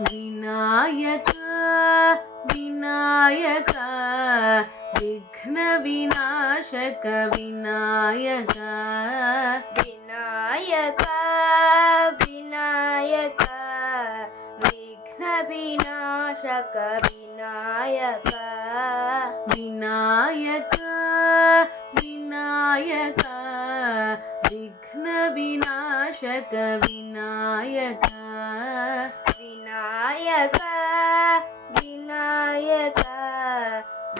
ವಿನಾಯಕ ವಿನಾಯಕ ವಿಘ್ನ ವಿನಾಶಕ ವಿನಾಯಕ ವಿನಾಯಕ ವಿನಾಯಕ ವಿಘ್ನ ವಿನಾಶಕ ವಿನಾಯಕ ವಿನಾಯಕ ವಿನಾಯಕ ವಿಘ್ನ ವಿನಾಶಕ ವಿನಾಯಕ ವಿನಾಯಕ ವಿನಾಯಕ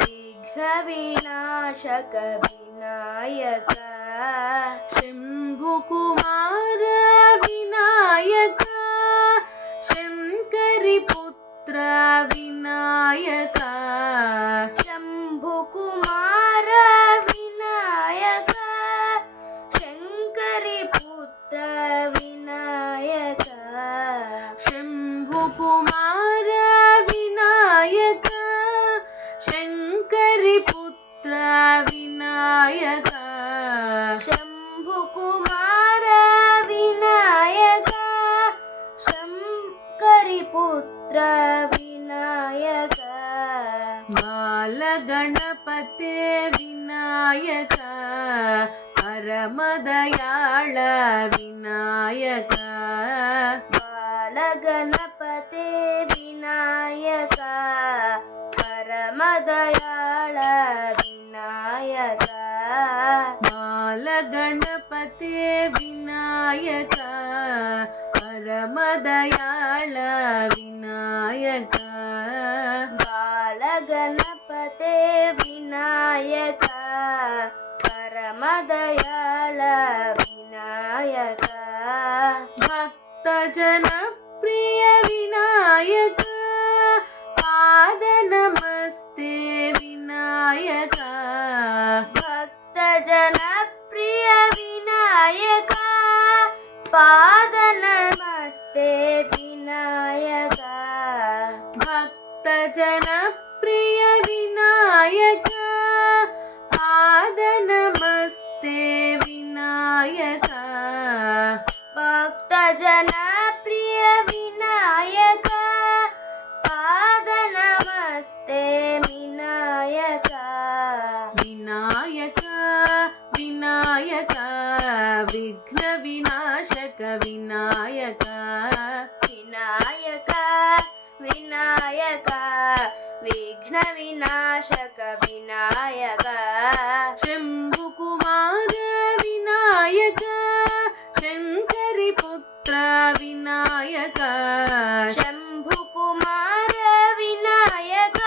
ವಿಘ್ನ ವಿನಾಶಕ ವಿನಾಯಕ ಶಂಭು ಕುಮಾರ ವಿನಾಯಕ ಶಂಕರಿ ಪುತ್ರ ವಿನಾಯಕ ಶಂಭು ಕುಮಾರ ವಿನಾಯಕ ಶಂಕರಿ ಪುತ್ರ ವಿನಾಯಕ ಶಂಭು ಕುಮಾರ ವಿನಾಯಕ ಶಂಕರಿ ಪುತ್ರ ವಿನಾಯಕ ಶಂಭು ಕುಮಾರ ವಿನಾಯಕ ಶಂಕರಿ ಪುತ್ರ ವಿನಾಯಕ ಬಾಲಗಣಪತೆ ವಿನಾಯಕ ಪರಮದಯಾಳ ವಿನಾಯಕ ಬಾಲಗಣಪತೆ ವಿನಾಯಕ ಪರಮದಯಾಳ ವಿನಾಯಕ ಬಾಲಗಣಪತೆ ವಿನಾಯಕ ಪರಮದಯಾಳ ವಿನಾಯಕ ಬಾಲಗಣಪತೆ ವಿನಾಯಕ ಪರಮದಯಾಳ ವಿನಾಯಕ ಭಕ್ತ ಜನಪ್ರಿಯ ವಿನಾಯಕ ಪಾದ ನಮಸ್ತೆ ವಿನಾಯಕ ಭಕ್ತ ಜನಪ್ರಿಯ ವಿನಾಯಕ ಪಾದ ನಮಸ್ತೆ ವಿನಾಯಕ ಭಕ್ತ ಜನಪ್ರಿಯ ವಿನಾಯಕ ಪಾದ ನಮಸ್ತೆ ವಿನಾಯಕ ಭಕ್ತ ಜನಪ್ರಿಯ ವಿನಾಯಕ ಪಾದ ನಮಸ್ತೆ ವಿನಾಯಕ ವಿನಾಯಕ ವಿನಾಯಕ ವಿಘ್ನ ವಿನಾಶಕ ವಿನಾಯಕ ವಿನಾಯಕ ವಿನಾಯಕ ವಿಘ್ನ ವಿನಾಶಕ ವಿನಾಯಕ ಶಂಭು ಕುಮಾರ ವಿನಾಯಕ ಶಂಕರಿ ಪುತ್ರ ವಿನಾಯಕ ಶಂಭು ಕುಮಾರ ವಿನಾಯಕ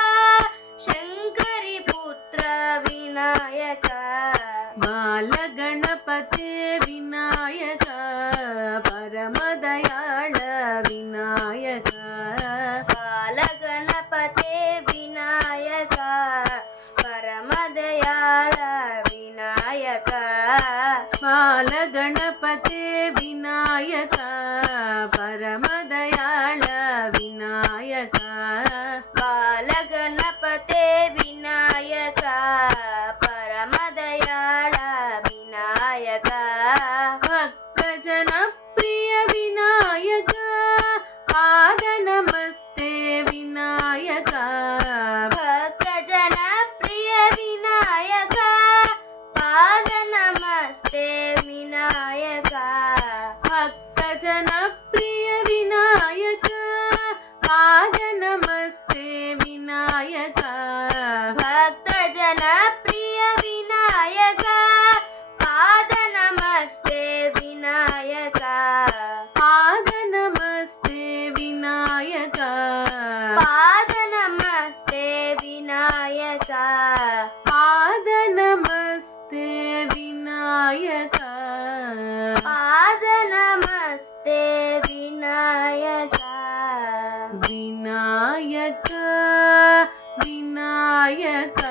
ಶಂಕರಿ ಪುತ್ರ ವಿನಾಯಕ ಬಾಲಗಣಪತೆ ವಿನಾಯಕ ಪರಮದಯಾಳ ವಿನಾಯಕ ಬಾಲಗಣಪತೆ ವಿನಾಯಕ ಪರಮದಯಾಳ ವಿನಾಯಕ ಬಾಲಗಣಪತೆ ವಿನಾಯಕ ಪರಮದಯಾಳ ವಿನಾಯಕ ಬಾಲಗಣಪತೆ ವಿನಾಯಕ ಪರಮದಯಾಳ ವಿನಾಯಕ ಭಕ್ತ ಜನಪ್ರಿಯ ವಿನಾಯಕ ಪಾದ ನಮಸ್ತೆ ವಿನಾಯಕ ಭಕ್ತ ಜನಪ್ರಿಯ ವಿನಾಯಕ ಪಾದ ನಮಸ್ತೆ ವಿನಾಯಕ ಭಕ್ತ ಜನಪ್ರಿಯ ವಿನಾಯಕ ಪಾದ ನಮಸ್ತೆ ವಿನಾಯಕ ಭಕ್ತ ಜನಪ್ರಿಯ ವಿನಾಯಕ ಪಾದ ನಮಸ್ತೆ ವಿನಾಯಕ ಪಾದ ನಮಸ್ತೆ ವಿನಾಯಕ ಪಾದ ನಮಸ್ತೆ ವಿನಾಯಕ ಪಾದ ನಮಸ್ತೆ ವಿನಾಯಕ ಪಾದ ನಮಸ್ತೆ ವಿನಾಯಕ ವಿನಾಯಕ ವಿನಾಯಕ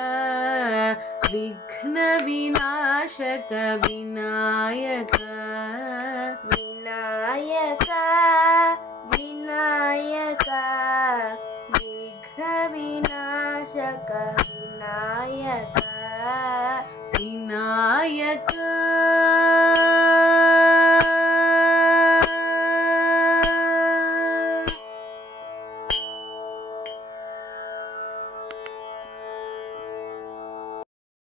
ವಿಘ್ನ ವಿನಾಶಕ ವಿನಾಯಕ ವಿನಾಯಕ ವಿನಾಯಕ ವಿಘ್ನ ವಿನಾಶಕ ವಿನಾಯಕ ವಿನಾಯಕ